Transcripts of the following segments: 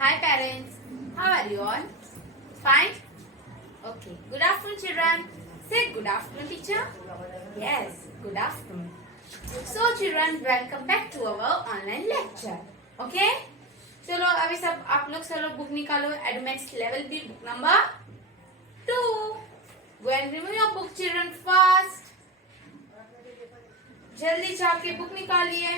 Hi parents, how are you all? Fine? Okay, good afternoon children. Say good afternoon teacher. Yes, good afternoon. So children, welcome back to our online lecture. Okay? चलो अभी सब आप लोग चलो book निकालो एडमेक्स level B book number 2. Go and remove your book children fast. जल्दी जाके बुक निकालिए.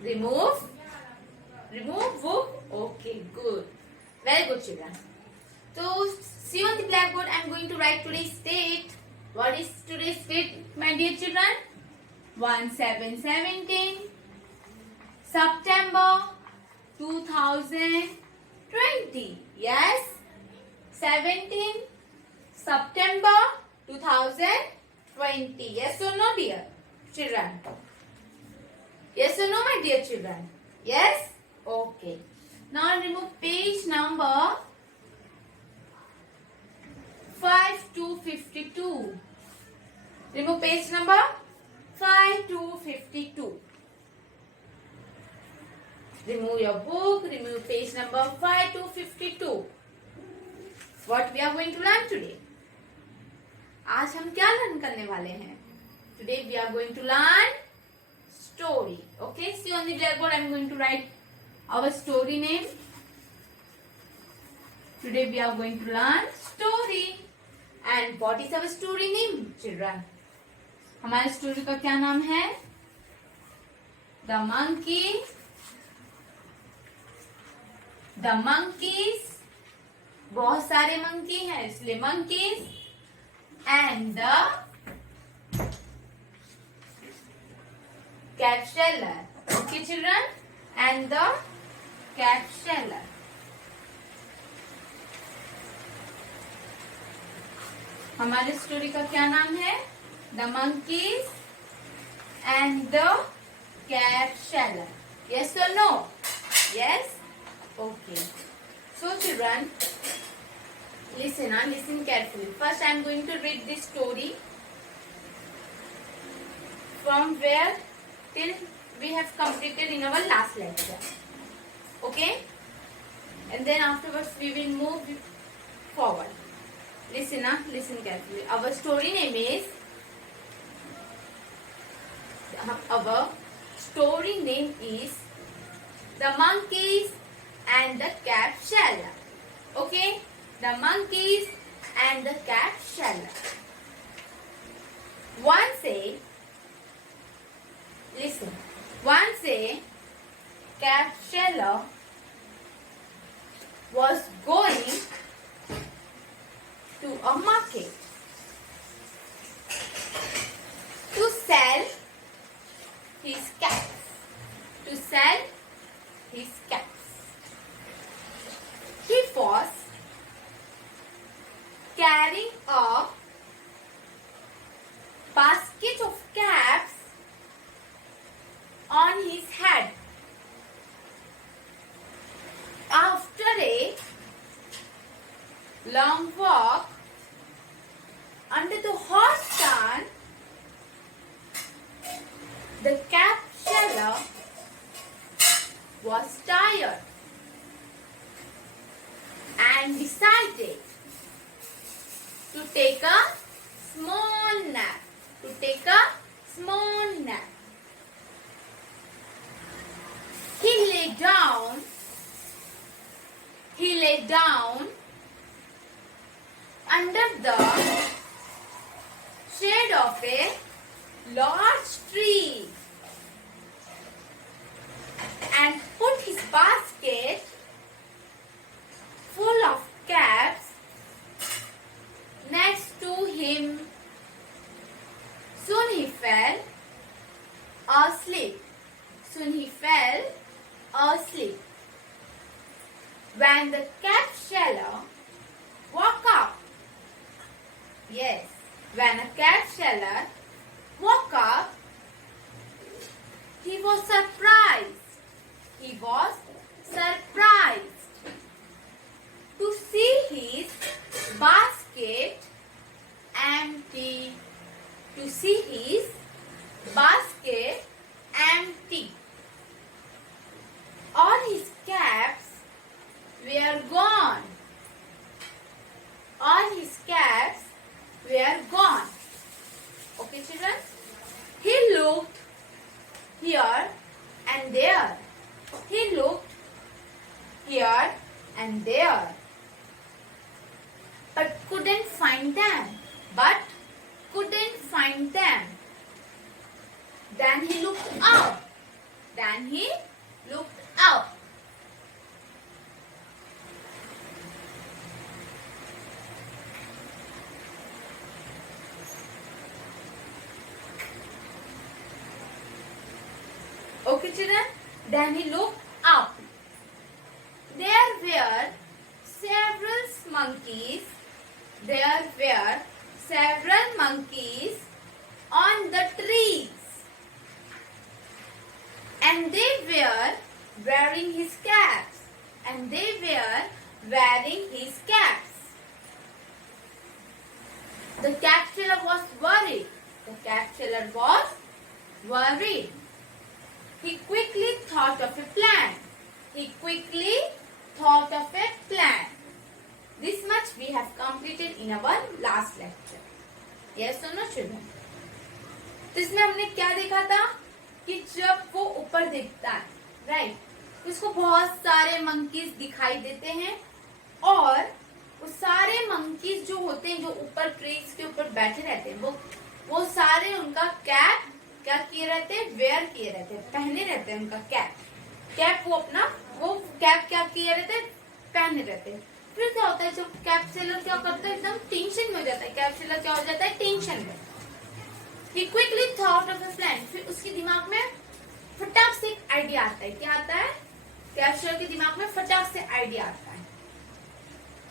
Remove book. Okay, good. Very good children. So see on the blackboard I am going to write today's date. What is today's date, my dear children? 1/7/17 September 2020. Yes, 17 September 2020. Yes or no, dear children? Yes or no, my dear children? Yes? Okay. Now remove page number 5 to 52. Remove page number 5 to 52. Remove your book. Remove page number 5 to 52. What we are going to learn today? आज हम क्या लर्न करने वाले हैं? Today we are going to learn story. Okay, see on the blackboard I am going to write our story name. Today we are going to learn story. And what is our story name, children? हमारे स्टोरी का क्या नाम है? The monkeys. बहुत सारे मंकी हैं इसलिए monkeys and the capsular. Okay children, and the capsular. हमारे स्टोरी का क्या नाम है? The monkeys and the capsular. Yes or no? Yes? Okay. So children, listen carefully. First I am going to read this story from where till we have completed in our last lecture. Okay? And then afterwards we will move forward. Listen carefully. Our story name is The Monkeys and the Capsular. Okay? The Monkeys and the Capsular. Once a Capsular was going to a market to sell his cats. He was carrying a basket of caps on his head. After a long walk under the hot sun, the Capsular was tired and decided to take a small nap. He lay down under the shade of a large tree and put his basket full of caps next to him. Soon he fell asleep. When the Capsular woke up, when a Capsular woke up, he was surprised to see his basket empty. children? He looked here and there. He looked here and there, but couldn't find them. But couldn't find them. Then he looked up. Then he looked up. Okay, children? Then he looked up. There were several monkeys. There were several monkeys on the trees. And they were wearing his caps. And they were wearing his caps. The cat seller was worried. The cat seller was worried. He quickly thought of a plan. He quickly thought of a plan. This much we have completed in our last lecture. Yes or no, children? तो इसमें हमने क्या देखा था कि जब वो ऊपर देखता है, राइट, उसको बहुत सारे मंकीज दिखाई देते हैं और वो सारे मंकीज जो होते हैं जो ऊपर ट्रीज के ऊपर बैठे रहते हैं वो सारे उनका कैप क्या किए रहते हैं, वेयर किए रहते हैं, पहने रहते हैं उनका कैप वो अपना वो कैप क्या किए रहते हैं, पहने रहते हैं। फिर क्या होता है जब कैप सेलर क्या करता है एकदम टेंशन में हो जाता है, कैप सेलर क्या हो जाता है टेंशन में। He quickly thought of a plan. फिर उसके दिमाग में फटाक से एक आइडिया आता है। क्या आता है? कैप सेलर के दिमाग में फटाक से आइडिया आता है।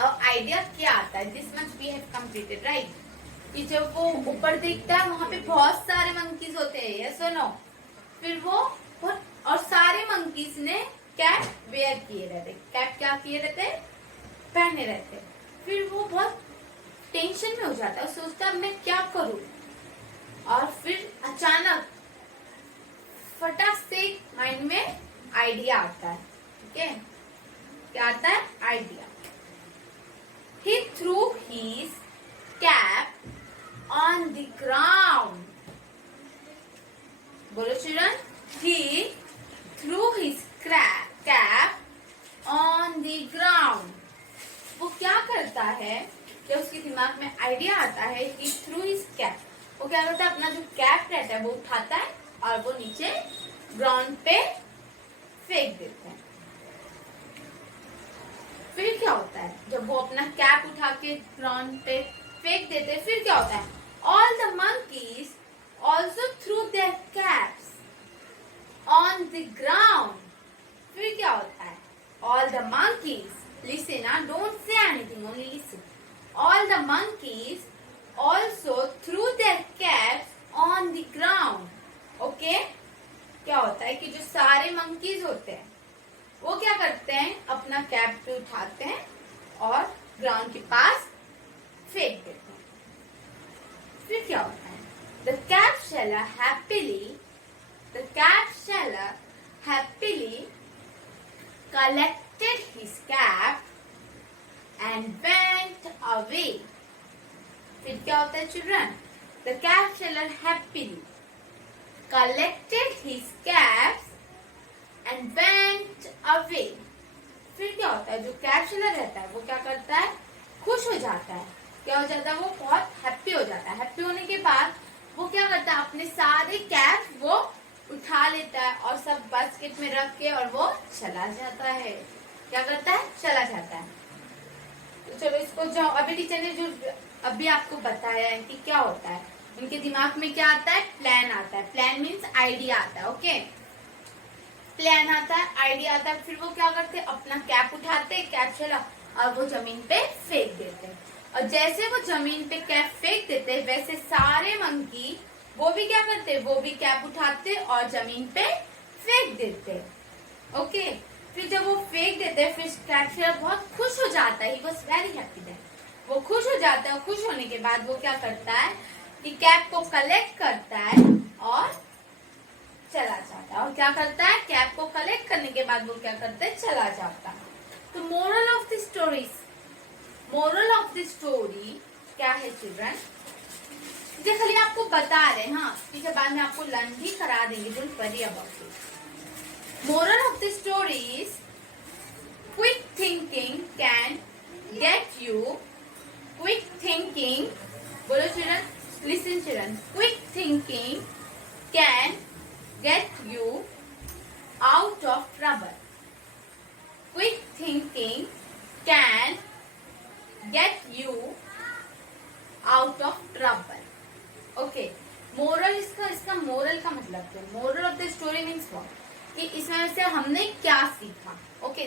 और आइडिया क्या आता है? This much we have completed, right? कि जब वो ऊपर देखता है वहां पे बहुत सारे मंकीज होते हैं, यस और नो। फिर वो और सारे मंकीज ने कैप वेयर किए रहते, कैप क्या किए रहते, पहने रहते। फिर वो बहुत टेंशन में हो जाता है, सोचता है मैं क्या करूं। और फिर अचानक फटाक से माइंड में आइडिया आता है, ठीक है, क्या आता है, idea. He threw his cap on the ground. बोलो children, he threw his cap on the ground. वो क्या करता है जब उसके दिमाग में आइडिया आता है, he threw his cap, वो क्या करता है अपना जो कैप रहता है वो उठाता है और वो नीचे ग्राउंड पे फेंक देता है। फिर क्या होता है जब वो अपना कैप उठा के ग्राउंड पे फेंक देते हैं, फिर क्या होता है, all the monkeys also through their caps on the ground. फिर क्या होता है, all the monkeys, listen, don't say anything, only listen, all the monkeys also threw their caps on the ground. Okay? क्या होता है कि जो सारे monkeys होते हैं वो क्या करते हैं, अपना कैप पे उठाते हैं और ग्राउंड के पास फेंक देते हैं। फिर क्या होता है, the cap seller happily collected his cap and went away. फिर क्या होता है children, the cap seller happily collected his caps and went away. फिर क्या होता है, जो कैप सेलर रहता है वो क्या करता है, खुश हो जाता है। क्या हो जाता है, वो बहुत हैप्पी हो जाता है। हैप्पी होने के बाद वो क्या करता है, अपने सारे कैप वो उठा लेता है और सब बास्केट में रख के और वो चला जाता है। क्या करता है, चला जाता है। तो चलो इसको जो अभी टीचर ने जो अभी आपको बताया है कि क्या होता है, उनके दिमाग में क्या आता है, प्लान आता है। प्लान मीन्स आइडिया आता है। ओके, प्लान आता है, आइडिया आता है। फिर वो क्या करते हैं, अपना कैप उठाते, कैप चला और वो जमीन पे फेंक देते हैं। और जैसे वो जमीन पे कैप फेंक देते हैं वैसे सारे मंकी वो भी क्या करते, वो भी कैप उठाते और जमीन पे फेंक देते। ओके, फिर जब वो फेंक देते हैं फिर कैप्चर बहुत खुश हो जाता है। He was very happy that, वो खुश हो जाता है। खुश होने के बाद वो क्या करता है कि कैप को कलेक्ट करता है और चला जाता है। और क्या करता है, कैप को कलेक्ट करने के बाद वो क्या करता है, चला जाता है। तो मोरल ऑफ द स्टोरी क्या है चिल्ड्रन, टीचर खाली आपको बता रहे हैं, हाँ टीचर बाद में आपको लर्न भी करा देंगे, don't worry about it. Moral of the story is quick thinking can get you, quick thinking, बोलो children, listen children, quick thinking can get you out of trouble, quick thinking can get you out of trouble. Okay, moral, इसका moral का मतलब क्या? Moral of the story means what, कि इसमें से हमने क्या सीखा। Okay,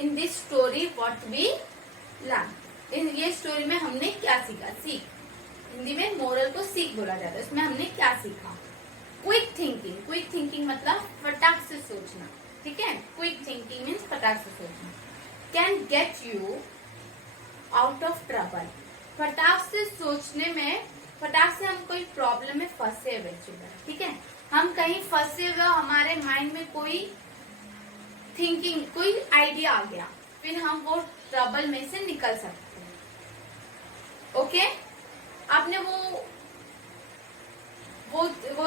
in this story what we learn, in ये स्टोरी में हमने क्या सीखा, सीख, हिंदी में मोरल को सीख बोला जाता है, इसमें हमने क्या सीखा। क्विक थिंकिंग, क्विक थिंकिंग मतलब फटाक से सोचना, ठीक है, क्विक थिंकिंग मीन्स फटाक से सोचना। Can get you out of trouble, फटाक से सोचने में, फटाक से हम कोई प्रॉब्लम में फंसे हुए, ठीक है, हम कहीं फंसे हुए, हमारे माइंड में कोई थिंकिंग, कोई आइडिया आ गया, फिर हम वो ट्रबल में से निकल सकते हैं। ओके, आपने वो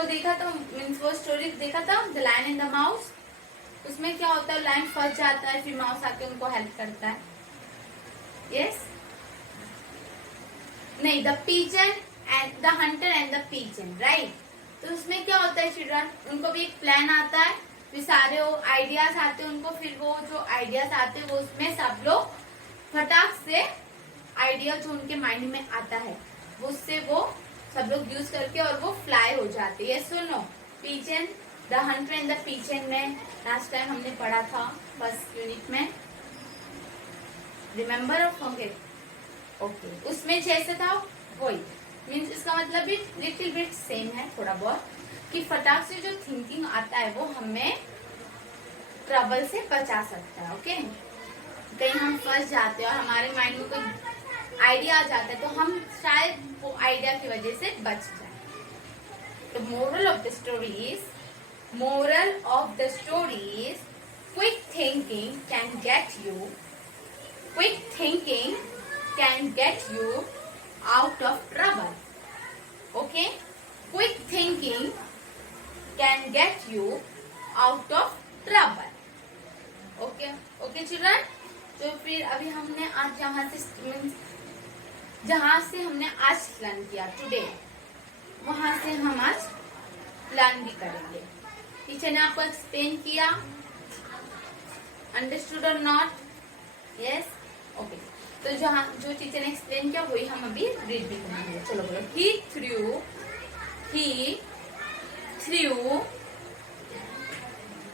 देखा था, मीन्स वो स्टोरी देखा था, the lion and the mouse. उसमें क्या होता है, लायन फंस जाता है, फिर माउस आके उनको हेल्प करता है। यस, नहीं, the pigeon and the hunter and the pigeon, right. तो उसमें क्या होता है चिल्ड्रन, उनको भी एक प्लान आता है, फिर सारे आइडियाज आते हैं उनको, फिर वो जो आइडियाज आते हैं वो उसमें सब लोग फटाक से आइडिया जो उनके माइंड में आता है वो उससे वो सब लोग यूज करके और वो फ्लाई हो जाते हैं। सुनो, pigeon, the hunter and the pigeon में लास्ट टाइम हमने पढ़ा था फर्स्ट यूनिट में, रिमेम्बर और फॉरगेट। ओके, उसमें जैसे था वही, मीन्स इसका मतलब भी लिटिल बिट सेम है, थोड़ा बहुत, कि फटाक से जो थिंकिंग आता है वो हमें ट्रबल से बचा सकता है। ओके, कहीं हम फंस जाते हैं और हमारे माइंड में कोई आइडिया आ जाता है तो हम शायद वो आइडिया की वजह से बच जाए। तो moral of the story is, moral of the story is quick thinking can get you, quick thinking can get you out of trouble. Okay, quick thinking can get you out of trouble. Okay, okay children, तो फिर अभी हमने आज जहाँ से हमने आज लर्न किया टुडे, वहां से हम आज लर्न भी करेंगे। टीचर ने आपको एक्सप्लेन किया, अंडरस्टूड और नॉट? Yes, okay. तो जो टीचर ने एक्सप्लेन किया वही हम अभी रीड भी करेंगे। चलो बोलो, he threw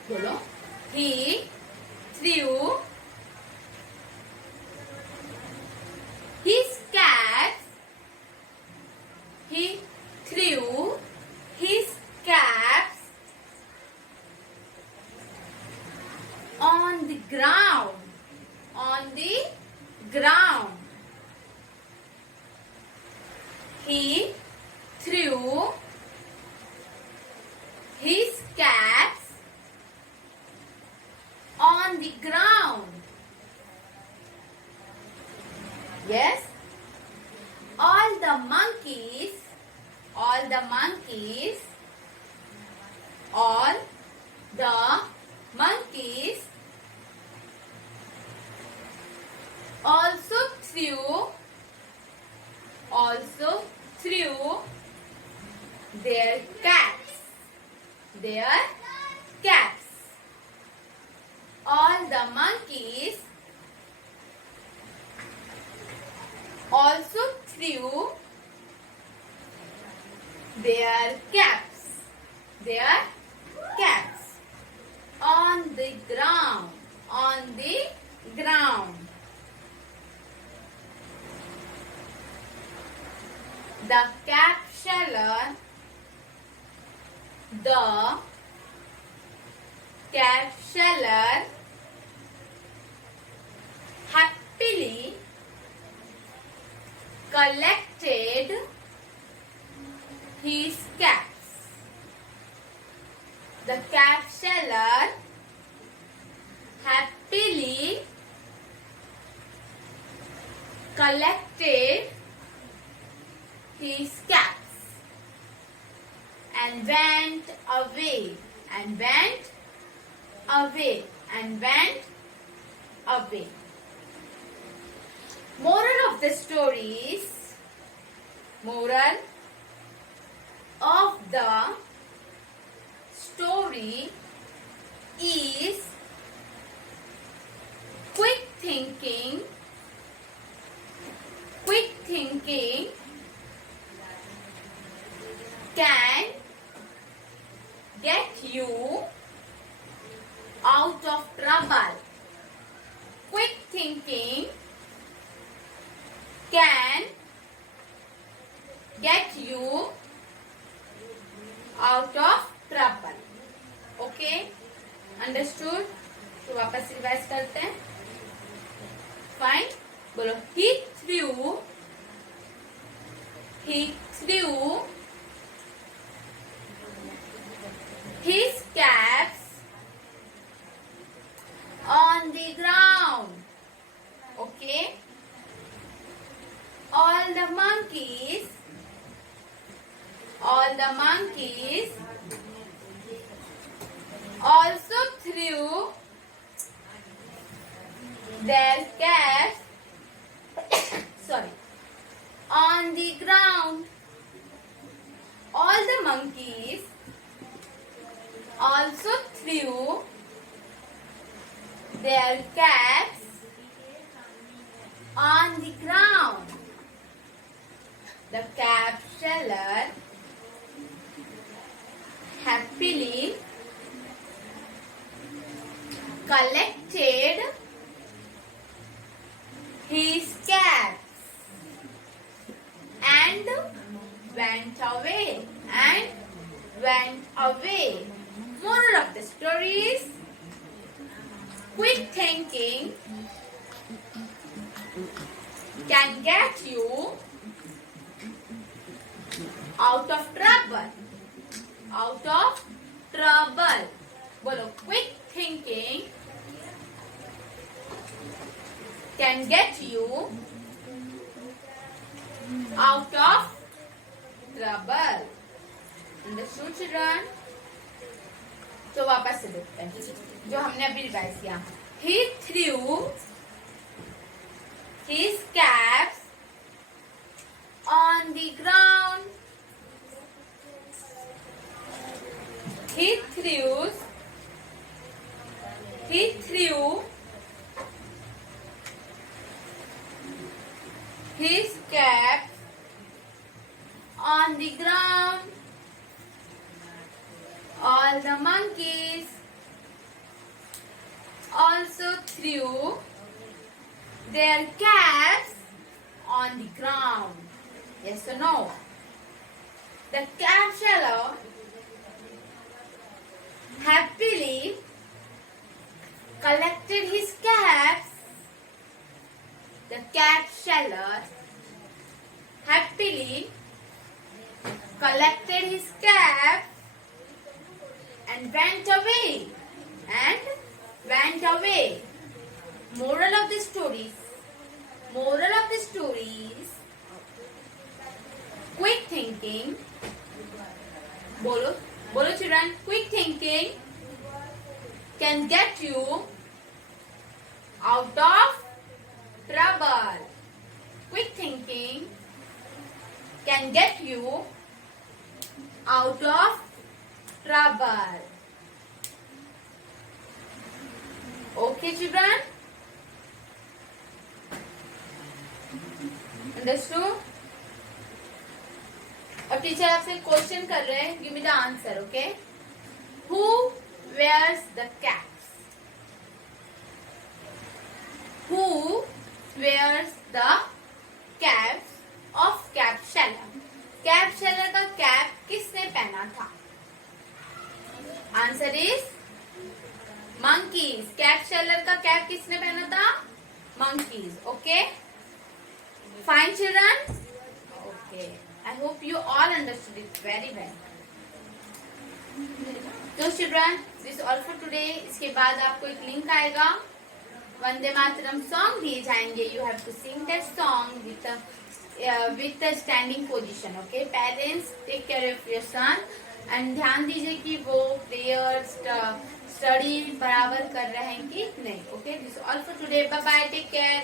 बोलो, he threw his caps, he threw his caps on the ground, on the ground. He threw his caps on the ground. Yes, all the monkeys also threw their caps. All the monkeys also threw their caps on the ground. The cap seller happily collected his caps. The cap seller happily collected his caps. and went away, and went away, and went away. Moral of the story is, moral of the story is, quick thinking can get you out of trouble. Quick thinking can get you out of trouble. Okay? Understood? तो वापस रिवाइज करते हैं. Fine. बोलो. He threw his caps on the ground. Okay? All the monkeys also threw their caps on the ground. All the monkeys also threw their caps on the ground. The cap seller happily collected his caps and went away. Moral of the story is, quick thinking can get you out of trouble. बोलो. Quick thinking can get you out of trouble. Understood, children? तो वापस से देखते हैं जो हमने अभी रिवाइज किया. He threw his caps on the ground. He threw his caps on the ground. All the monkeys also threw their caps on the ground. Yes or no? The cap seller happily collected his caps. The cap seller happily collected his caps and went away. Moral of the story is, quick thinking. बोलो children. Quick thinking can get you out of trouble. Quick thinking can get you out of trouble. Okay, children? Understood? अब टीचर आपसे क्वेश्चन कर रहे हैं. Give me the answer. Okay. Who wears the caps? Who wears the caps of cap seller? Cap seller का कैप किसने पहना था? Answer is monkeys. Cap seller का कैप किसने पहना था? monkeys. Okay. Fine, children? Okay. I hope you all understood it very well. So children, this is all for today. इसके बाद आपको एक लिंक आएगा. वंदे मातरम सॉन्ग दिए जाएंगे. You have to sing that song with a with standing position. Okay parents, take care of your son and ध्यान दीजिए कि वो प्रेयर स्टडी बराबर कर रहे हैं कि नहीं. Okay this all for today. Bye bye, take care.